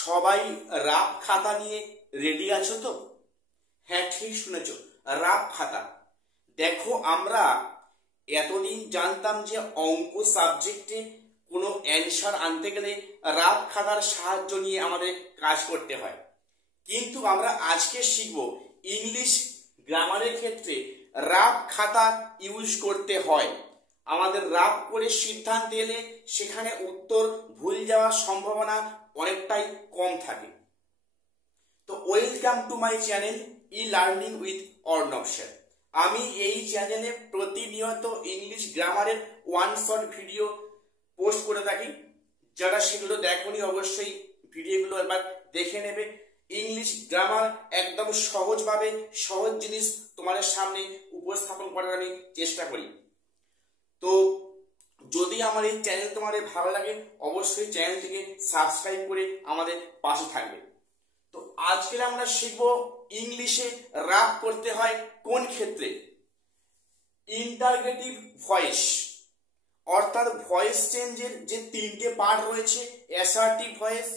সবাই রাফ খাতা নিয়ে রেডি আছো তো? হ্যাঁ, ঠিক শুনেছো, রাফ খাতা। দেখো, আমরা এতদিন জানতাম যে অঙ্ক সাবজেক্টে কোনো অ্যান্সার আনতে গেলে রাফ খাতার সাহায্য নিয়ে আমাদের কাজ করতে হয়, কিন্তু আমরা আজকে শিখব ইংলিশ গ্রামারের ক্ষেত্রে রাফ খাতা ইউজ করতে হয়। আমাদের রাফ করে সিদ্ধান্ত এলে সেখানে উত্তর ভুল যাওয়ার সম্ভাবনা অনেকটাই কম থাকে। তো welcome to my channel e learning with Arnab sir. আমি এই চ্যানেলে প্রতিনিয়ত ইংলিশ গ্রামারের ওয়ান শট ভিডিও পোস্ট করে থাকি। যারা সেগুলো দেখোনি অবশ্যই ভিডিওগুলো একবার দেখে নেবে। ইংলিশ গ্রামার একদম সহজভাবে সহজ জিনিস তোমাদের সামনে উপস্থাপন করার আমি চেষ্টা করি। তো যদি আমার এই চ্যানেল তোমাদের ভালো লাগে অবশ্যই চ্যানেলটিকে সাবস্ক্রাইব করে আমাদের পাশে থাকবে। তো আজকে আমরা শিখবো ইংলিশে রাফ করতে হয় কোন ক্ষেত্রে। ইন্টারগেটিভ ভয়েস, অর্থাৎ ভয়েস চেঞ্জের যে তিনটে পার্ট রয়েছে, অ্যাসার্টিভ ভয়েস,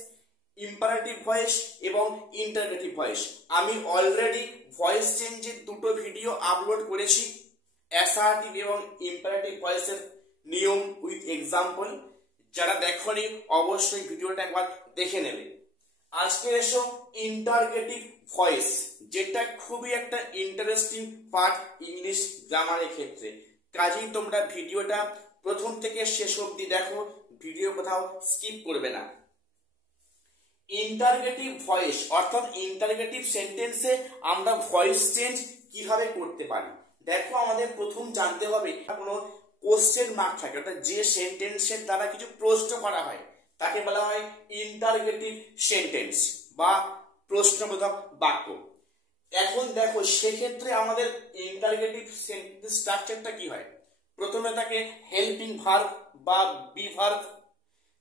ইম্পারেটিভ ভয়েস এবং ইন্টারগেটিভ ভয়েস। আমি অলরেডি ভয়েস চেঞ্জের দুটো ভিডিও আপলোড করেছি, অ্যাসার্টিভ এবং ইম্পারেটিভ ভয়েসের নিয়ম উইথ এক্সাম্পল। যারা দেখোনি অবশ্যই ভিডিওটা একবার দেখে নেবে। আজকে এসো ইন্টারগেটিভ ভয়েস, যেটা খুবই একটা ইন্টারেস্টিং পার্ট ইংলিশ গ্রামারের ক্ষেত্রে। কাজেই তোমরা ভিডিওটা প্রথম থেকে শেষ অবধি দেখো, ভিডিও কোথাও স্কিপ করবে না। ইন্টারগেটিভ ভয়েস অর্থাৎ ইন্টারগেটিভ সেন্টেন্সে আমরা ভয়েস চেঞ্জ কিভাবে করতে পারি। দেখো, আমাদের প্রথম জানতে হবে কোনো কোশ্চেন মার্ক থাকে, অর্থাৎ যে সেন্টেন্সের দ্বারা কিছু প্রশ্ন করা হয় তাকে বলা হয় ইন্টারগেটিভ সেন্টেন্স বা প্রশ্নবোধক বাক্য। এখন দেখো, সেক্ষেত্রে আমাদের ইন্টারগেটিভ সেন্টেন্স স্ট্রাকচারটা কি হয়। প্রথমে থাকে হেল্পিং ভার্ব বা বি ভার্ব,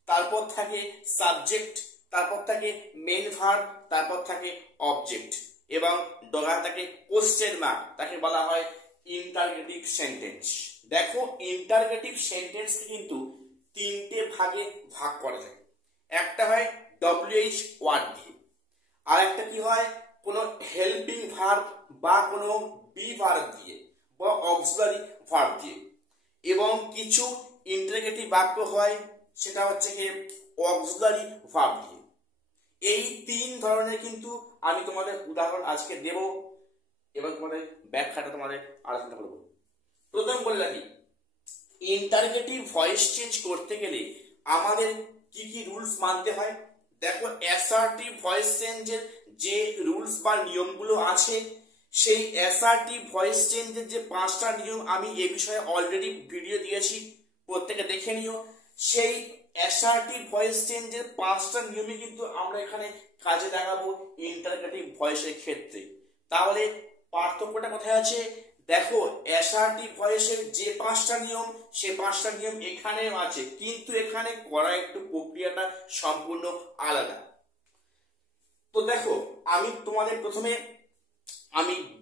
তারপর থাকে সাবজেক্ট, তারপর থাকে মেন ভার্ব, তারপর থাকে অবজেক্ট এবং ডগা থাকে কোশ্চেন মার্ক, তাকে বলা হয় ইন্টারগেটিভ সেন্টেন্স। দেখো, ইন্টারগেটিভ সেন্টেন্সকে কিন্তু তিনটে ভাগে ভাগ করা যায়। একটা হয় WH ওয়ার্ড দিয়ে, আর একটা কি হয় কোনো হেল্পিং ভার্ব বা কোনো বি ভার্ব দিয়ে বা অক্সিলারি ভার্ব দিয়ে, এবং কিছু ইন্টারগেটিভ বাক্য হয় সেটা হচ্ছে কি অক্সিলারি ভার্ব দিয়ে। এই তিন ধরনের কিন্তু আমি তোমাদের উদাহরণ আজকে দেব এবং তোমাদের ব্যাখ্যাটা তোমাদের আলোচনা করব। প্রথম বলে রাখি, ইন্টারগেটিভ ভয়েস চেঞ্জ করতে গেলে আমাদের কি কি রুলস মানতে হয়। দেখো, অ্যাসার্টিভ ভয়েস চেঞ্জের যে রুলস বা নিয়মগুলো আছে, সেই অ্যাসার্টিভ ভয়েস চেঞ্জের যে 5টা নিয়ম আমি এ বিষয়ে অলরেডি ভিডিও দিয়েছি, প্রত্যেকে দেখে নিও। সেই অ্যাসার্টিভ ভয়েস চেঞ্জের 5টা নিয়মই কিন্তু আমরা এখানে কাজে লাগাবো ইন্টারগেটিভ ভয়েসের ক্ষেত্রে। তাহলে পার্থক্যটা কোথায় আছে? দেখো, অ্যাসার্টিভ ভয়েসের যে 5টা নিয়ম, সে 5টা নিয়ম এখানেও আছে, কিন্তু এখানে করা একটু প্রক্রিয়াটা সম্পূর্ণ আলাদা। তো দেখো, আমি তোমাদের প্রথমে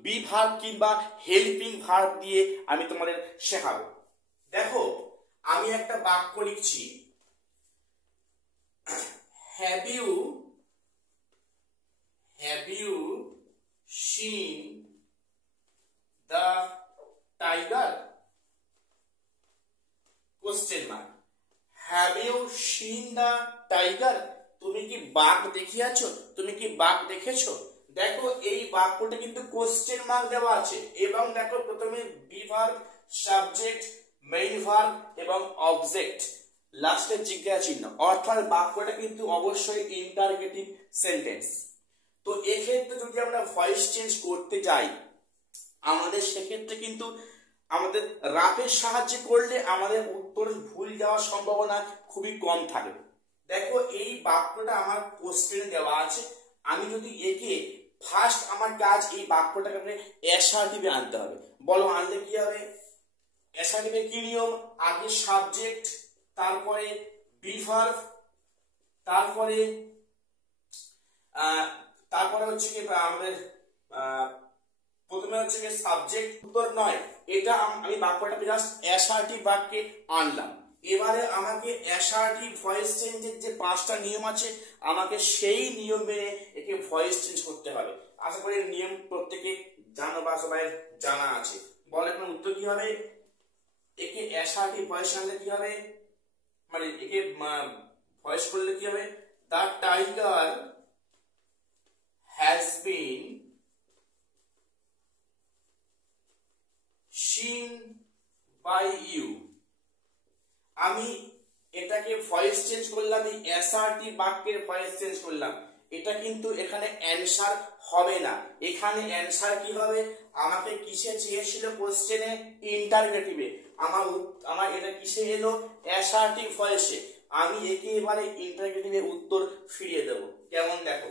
বি ভার্ব কিংবা হেল্পিং ভার্ব দিয়ে আমি তোমাদের শেখাবো। দেখো, আমি একটা বাক্য লিখছি, have you seen the tiger? Question mark. Have you seen the tiger? তুমি কি বাঘ দেখিয়াছো? তুমি কি বাঘ দেখেছো? দেখো, এই বাক্যটা কিন্তু কোশ্চেন মার্ক দেওয়া আছে এবং দেখো প্রথমে be verb, subject, main verb এবং অবজেক্ট, লাস্টে জিজ্ঞাসা চিহ্ন, অর্থাৎ বাক্যটা কিন্তু অবশ্যই ইন্টারগেটিভ সেন্টেন্স। তো এক্ষেত্রে যদি আমরা ভয়েস চেঞ্জ করতে যাই, আমাদের সেক্ষেত্রে কিন্তু আমাদের রাফের সাহায্যে করলে আমাদের উত্তর ভুল যাওয়ার সম্ভাবনা খুবই কম থাকে। দেখো, এই বাক্যটা আমার কোশ্চেনে দেওয়া আছে, আমি যদি একে ফার্স্ট আমার কাজ এই বাক্যটাকে অ্যাসার্টিভে আনতে হবে। বলো, আনলে কি হবে? অ্যাসার্টিভে কি নিয়ম? আগে সাবজেক্ট, তারপরে বি ভার্ব, তারপরে হচ্ছে কি আমাদের প্রথমে হচ্ছে কি সাবজেক্ট, উত্তর নয়। এটা আমি বাক্যটাকে জাস্ট অ্যাসার্টিভ বাক্যে আনলাম। এবারে আমাকে অ্যাসার্টিভ ভয়েস চেঞ্জের যে 5টা নিয়ম আছে আমাকে সেই নিয়ম মেনে একে ভয়েস চেঞ্জ করতে হবে। আশা করি নিয়ম প্রত্যেকে জানো বা সবাই জানা আছে। বল এখন উত্তর কি হবে? একে অ্যাসার্টিভ ভয়েস আনলে কি হবে, মানে একে ভয়েস করলে কি হবে? The tiger has been seen by you. আমি এটাকে ভয়েস চেঞ্জ করলাম, এই অ্যাসার্টিভ বাক্যের ভয়েস চেঞ্জ করলাম। এটা কিন্তু এখানে অ্যানসার হবে না। এখানে অ্যানসার কি হবে? আমাকে কিসে চেয়েছিল কোশ্চেনে? ইন্টারগেটিভে। আমার এটা কিসে এলো? অ্যাসার্টিভ ভয়েসে। আমি একে এবারে ইন্টারগেটিভে উত্তর ফিরিয়ে দেব। কেমন দেখো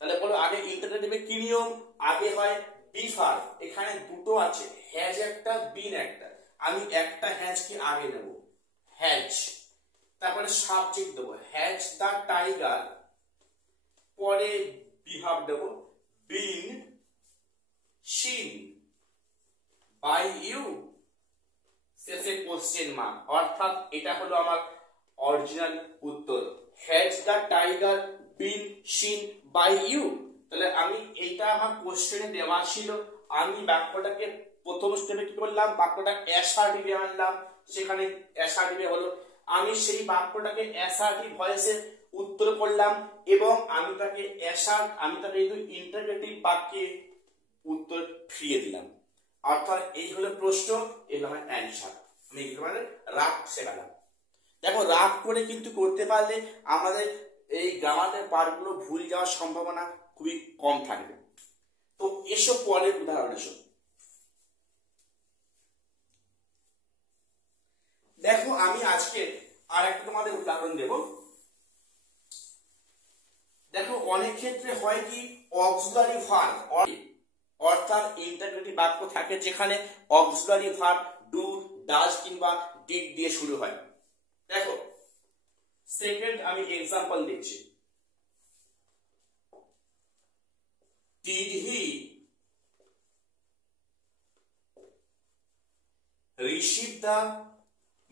তাহলে বলো, আগে ইন্টারগেটিভে কি নিয়ম? আগে হয় বি ভার্ব, এখানে দুটো আছে, হ্যাজ একটা, বিন একটা। আমি একটা হ্যাজ কি আগে নেব, হ্যাজ, তারপরে সাবজেক্ট দেবো হ্যাজ দ্য টাইগার, পরে বি ভার্ব দেব বিন সিন বাই ইউ, শেষে কোশ্চেন মার্ক। অর্থাৎ এটা হলো আমার অরিজিনাল উত্তর, has the tiger been seen by you. তাহলে আমি এইটা আমার কোশ্চেনে দেওয়া ছিল, আমি বাক্যটাকে প্রথম স্টেপে কি করলাম? বাক্যটা অ্যাসার্টিভে আনলাম, সেখানে অ্যাসার্টিভে হলো। আমি সেই বাক্যটাকে অ্যাসার্টিভ ভয়েসে উত্তর করলাম এবং আমি তাকে ইন্টারগেটিভ বাক্যে উত্তর ফিরিয়ে দিলাম। অর্থাৎ এই হলো প্রশ্ন, এই হলো আমার অ্যানসার। আমি একেবারে রাগ শেখালাম। দেখো, রাগ করে কিন্তু করতে পারলে আমাদের এই গ্রামারের পার্টগুলো ভুল যাওয়ার সম্ভাবনা খুবই কম থাকবে। তো এসব পরের উদাহরণ এসো। দেখো, আমি আজকে আর একটা তোমাদের উদাহরণ দেব। দেখো, অনেক ক্ষেত্রে হয় কি, অক্সিলারি ভার্ব অর্থাৎ ইন্টারগেটিভ বাক্য থাকে যেখানে অক্সিলারি ভার্ব ডু, ডাজ কিংবা ডিড দিয়ে শুরু হয়। দেখো, সেকেন্ড আমি এক্সাম্পল দিচ্ছি। Did he receive the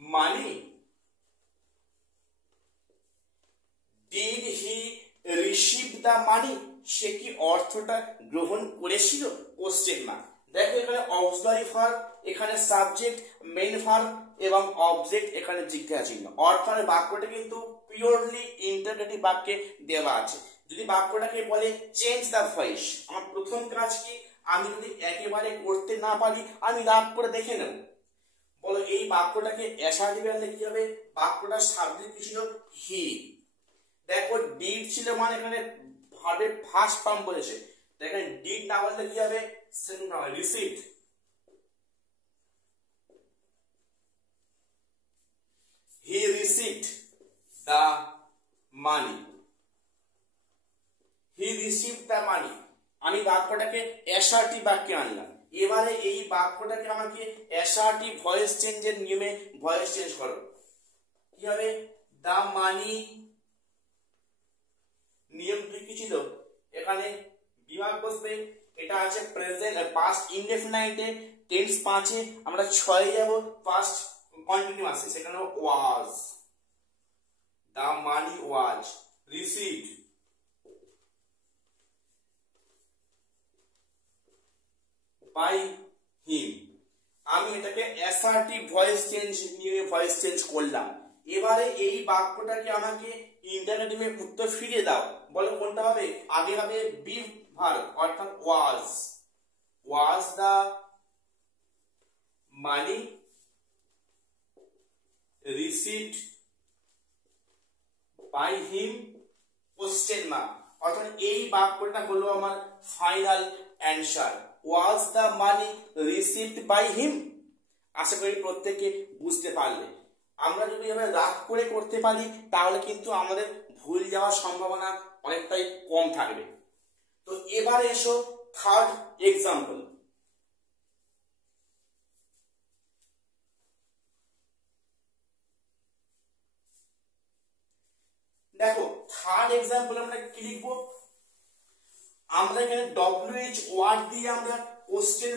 money? Did he receive the money? সে কি অর্থটা গ্রহণ করেছিল? Question mark. দেখো, এখানে অক্সিলারি ভার্ব, এখানে সাবজেক্ট, মেইন ভার্ব এবং অবজেক্ট, এখানে জিজ্ঞাসা চিহ্ন। অর্থাৎ বাক্যটা কিন্তু পিওরলি ইন্টারগেটিভ বাক্যে দেওয়া আছে। যদি বাক্যটাকে বলে চেঞ্জ দ্য ভয়েস, আমার প্রথম কাজ কি? আমি যদি একেবারে করতে না পারি আমি রাগ করে দেখে নেব। বলো, এই বাক্যটাকে অ্যাসার্টিভে আনলে কি হবে? বাক্যটার সাবজেক্ট কি ছিল? হি। দেখো, ডিড ছিল মানে এখানে ভার্বের ফার্স্ট ফর্ম বলেছে। দেখেন, ডিড না বললে কি হবে? Second form, received. He received the money. He received the money. আমি বাক্যটাকে অ্যাসার্টিভ বাক্যে আনলাম। এবারে এই বাক্যটাকে আমাকে অ্যাসার্টিভ ভয়েস চেঞ্জের নিয়মে ভয়েস চেঞ্জ করো। কি হবে? দ্য মানি, নিয়ম কি ছিল? এখানে বিভাগ বসবে, এটা আছে প্রেজেন্ট পাস্ট ইনডেফিনাইটে, টেন্স 5-এ, আমরা 6-এ যাব পাস্ট কন্টিনিউয়াসে, সেখানে was. The money was received by him. আমি এটাকে অ্যাসার্টিভ ভয়েস চেঞ্জ নিয়ে ভয়েস চেঞ্জ করলাম। এবারে এই বাক্যটাকে আমাকে ইন্টারগেটিভে উত্তর ফিরিয়ে দাও। বলো কোনটা হবে? আগে হবে বি ভার্ব অর্থাৎ was the money received by him question mark. অর্থাৎ এই বাক্যটা হলো আমার final answer, was the money received by him. আশা করি প্রত্যেকে বুঝতে পারলে। আমরা যদি এভাবে রাগ করে করতে পারি তাহলে কিন্তু আমাদের ভুল যাওয়ার সম্ভাবনা অনেকটাই কম থাকবে। তো এবারে এসো থার্ড এক্সাম্পল। দেখো, থার্ড এক্সাম্পল আমরা কি লিখবো? আমরা এখানে WH ওয়ার্ড দিয়ে আমরা কোশ্চেন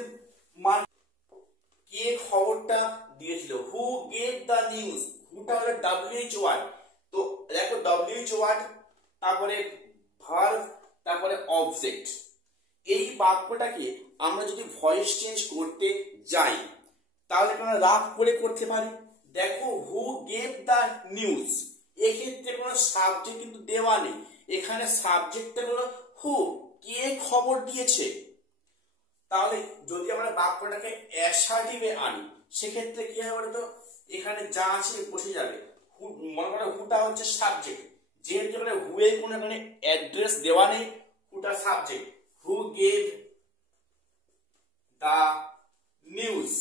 মার্ক কে খবরটা দিয়েছিল, হু গেভ দ্য নিউজ, হুটা হলো WH ওয়ার্ড। তো দেখো WH ওয়ার্ড, তারপরে ভার্ব, তারপরে অবজেক্ট। এই বাক্যটাকে আমরা যদি ভয়েস চেঞ্জ করতে যাই তাহলে আমরা রাফ করে করতে পারি। দেখো হু গেভ দ্য নিউজ, এক্ষেত্রে কোনো সাবজেক্ট কিন্তু দেওয়া নেই, এখানে সাবজেক্টটা হলো হু, কে খবর দিয়েছে। তাহলে যদি আমরা বাক্যটাকে অ্যাসার্টিভে আনি সেক্ষেত্রে কি হবে বলতো, এখানে যা আছে বসে যাবে। মনে করো হুটা হচ্ছে সাবজেক্ট, যেহেতু এখানে হু এর কোনো এখানে অ্যাড্রেস দেওয়া নেই, হুটা subject, who gave the news,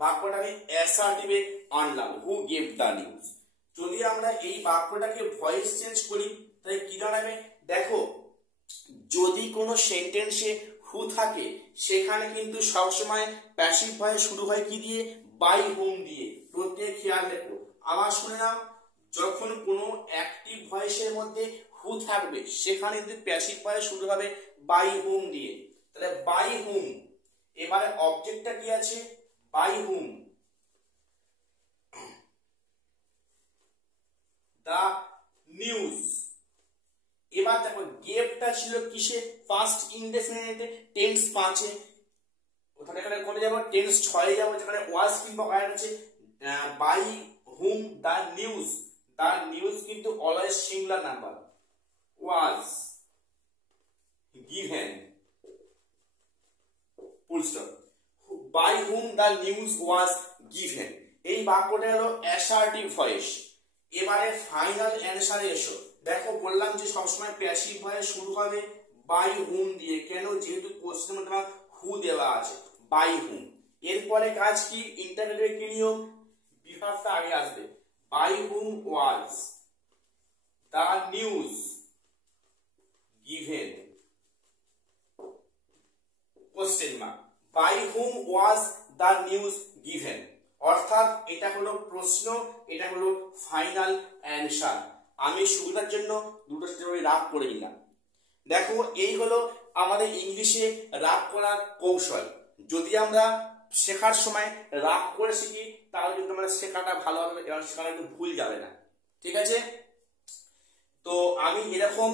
বাক্যটা আমি অ্যাসার্টিভে আনলাম, হু গেভ দ্য নিউজ। যদি আমরা এই বাক্যটাকে ভয়েস চেঞ্জ করি তাহলে কি দাঁড়াবে, দেখো যদি কোনো সেন্টেন্সে হু থাকে সেখানে কিন্তু সবসময় প্যাসিভ ভয়েস শুরু হয় কি দিয়ে, বাই হুম দিয়ে। প্রত্যেক খেয়াল রেখো, আবার শুনে নাও, যখন কোনো অ্যাক্টিভ ভয়েসের মধ্যে হু থাকবে সেখানে কিন্তু প্যাসিভ ভয়েস শুরু হবে বাই হুম দিয়ে। তাহলে বাই হুম, এবারে অবজেক্টটা কি আছে, বাই হুম দ্য নিউজ। এবার দেখো গেভটা ছিল কিসে, ফার্স্ট ইনডেফিনিট টেন্স 5-এ, ওখানে এখানে কোনে যাব, টেন্স 6-এ যাব, যেখানে ওয়াজ কিংবা ওয়্যার আছে। By whom the news, the news কিন্তু always singular number, was given, full stop, by whom the news was given. এই বাক্যটা হলো অ্যাসার্টিভ ভয়েস। এবারে ফাইনাল অ্যানসারে এসো, দেখো বললাম যে সবসময় প্যাসিভ ভয়েস শুরু হবে বাই হুম দিয়ে, কেন, যেহেতু কোশ্চেনের মধ্যে হু দেওয়া আছে, বাই হুম। এরপরে কাজ কি, ইন্টারনেটের কি নিয়ম, বিভাগটা আগে আসবে, by whom was the news given, question mark, by whom was the news given. অর্থাৎ এটা হলো প্রশ্ন, এটা হলো ফাইনাল অ্যানসার। আমি সুবিধার জন্য দুটো স্টেপে রাফ করে দিলাম। দেখো এই হলো আমাদের ইংলিশে রাফ করার কৌশল। যদি আমরা শেখার সময় রাফ করে শিখি তাহলে কিন্তু আমরা শেখাটা ভালো হবে এবং শেখাটা কিন্তু ভুল যাবে না, ঠিক আছে। তো আমি এরকম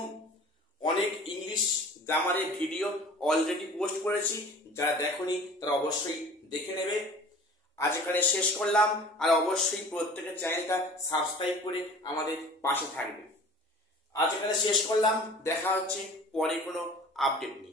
অনেক ইংলিশ গ্রামারের ভিডিও অলরেডি পোস্ট করেছি, যারা দেখোনি তারা অবশ্যই দেখে নেবে। আজ এখানে শেষ করলাম, আর অবশ্যই প্রত্যেকের চ্যানেলটা সাবস্ক্রাইব করে আমাদের পাশে থাকবে। আজ এখানে শেষ করলাম, দেখা হচ্ছে পরে কোনো আপডেট নিয়ে।